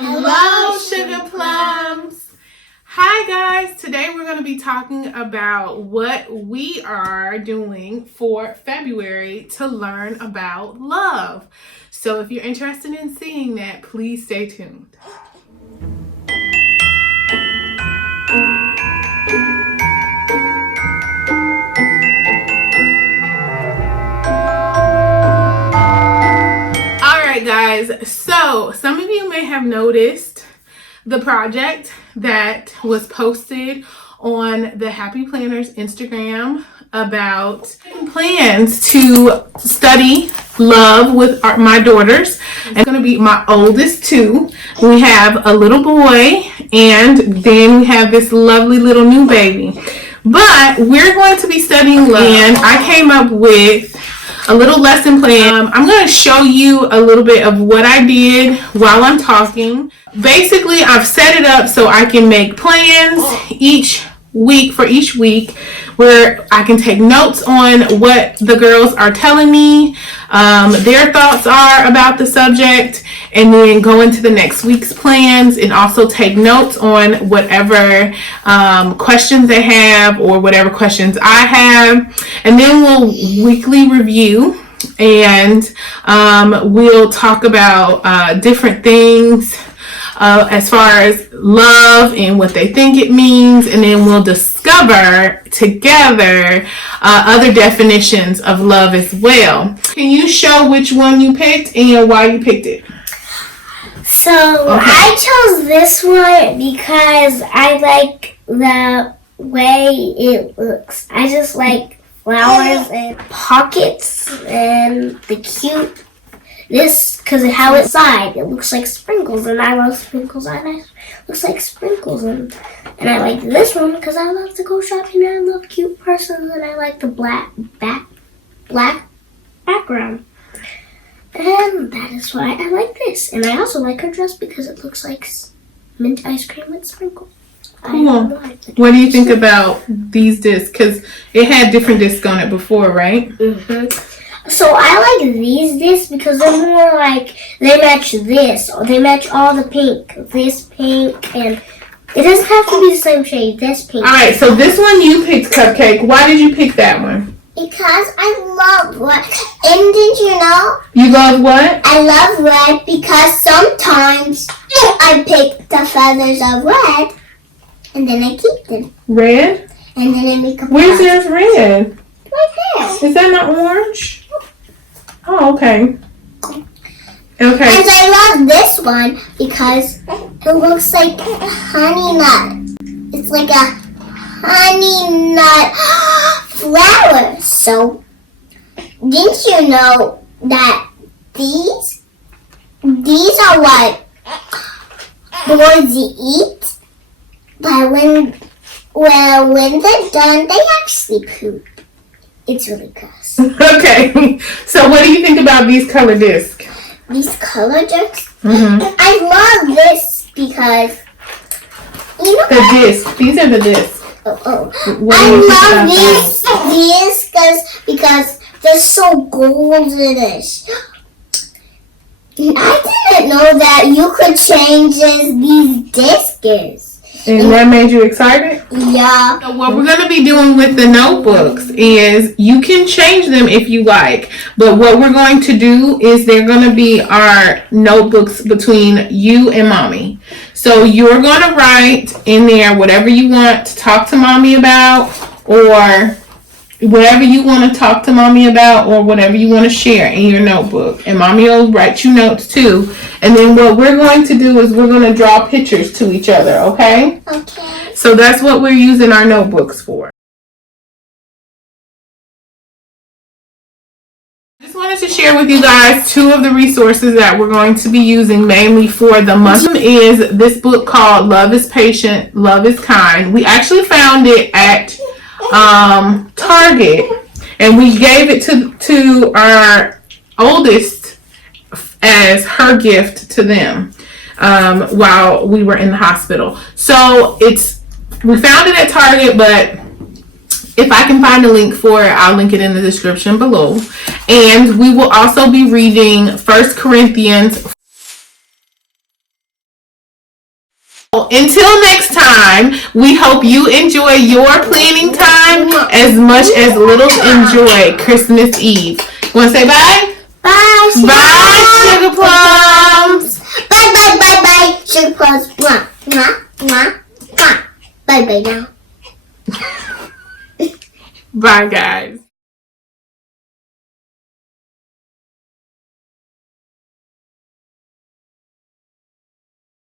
Hello, Sugar Plums. Hi guys, today we're going to be talking about what we are doing for February to learn about love. So if you're interested in seeing that, please stay tuned. Alright guys, so some of you may have noticed the project that was posted on the Happy Planners Instagram about plans to study love with my daughters. It's going to be my oldest two. We have a little boy and then we have this lovely little new baby. But we're going to be studying love, and I came up with a little lesson plan. I'm going to show you a little bit of what I did while I'm talking. Basically, I've set it up so I can make plans each week where I can take notes on what the girls are telling me, their thoughts are about the subject, and then go into the next week's plans and also take notes on whatever questions they have or whatever questions I have. And then we'll weekly review and we'll talk about different things as far as love and what they think it means, and then we'll discover together other definitions of love as well. Can you show which one you picked and why you picked it? So I chose this one because I like the way it looks. I just like flowers and pockets and the cute. This, because of how it's side, it looks like sprinkles, and I love sprinkles. It looks like sprinkles, and I like this one because I love to go shopping, and I love cute persons, and I like the black background. And that is why I like this. And I also like her dress because it looks like mint ice cream with sprinkles. Cool. What do you think about these discs? Because it had different discs on it before, right? Mm-hmm. So I like these discs because they're more like, they match this. Or they match all the pink. This pink, and it doesn't have to be the same shade. This pink. Alright, so this one you picked, Cupcake. Why did you pick that one? Because I love red. And did you know? You love what? I love red because sometimes I pick the feathers of red and then I keep them. Red? And then I make a Where's yours red? Right there. Is that not orange? Oh, okay. Okay. And I love this one because it looks like honey nut. It's like a honey nut flower. So, didn't you know that these are what birds eat? But when they're done, they actually poop. It's really gross. Okay. So what do you think about these color discs? These color discs? Mm-hmm. I love this because, you know, the discs. These are the discs. I love these because they're so goldenish. I didn't know that you could change these discs. And that made you excited? Yeah. So what we're going to be doing with the notebooks is you can change them if you like. But what we're going to do is they're going to be our notebooks between you and mommy. So you're going to write in there whatever you want to talk to mommy about, or whatever you want to talk to mommy about, or whatever you want to share in your notebook. And mommy will write you notes too. And then what we're going to do is we're going to draw pictures to each other, okay? Okay. So that's what we're using our notebooks for. I just wanted to share with you guys two of the resources that we're going to be using mainly for the month. One is this book called Love is Patient, Love is Kind. We actually found it at Target, and we gave it to our oldest as her gift to them while we were in the hospital. So we found it at Target, but if I can find a link for it, I'll link it in the description below. And we will also be reading 1 Corinthians until next time, we hope you enjoy your planning time as much as Littles enjoy Christmas Eve. You want to say bye? Bye. Bye, Sugar Plums. Bye, bye, bye, bye. Sugar Plums. Mwah, mwah, mwah, mwah. Bye, bye now. Bye, guys.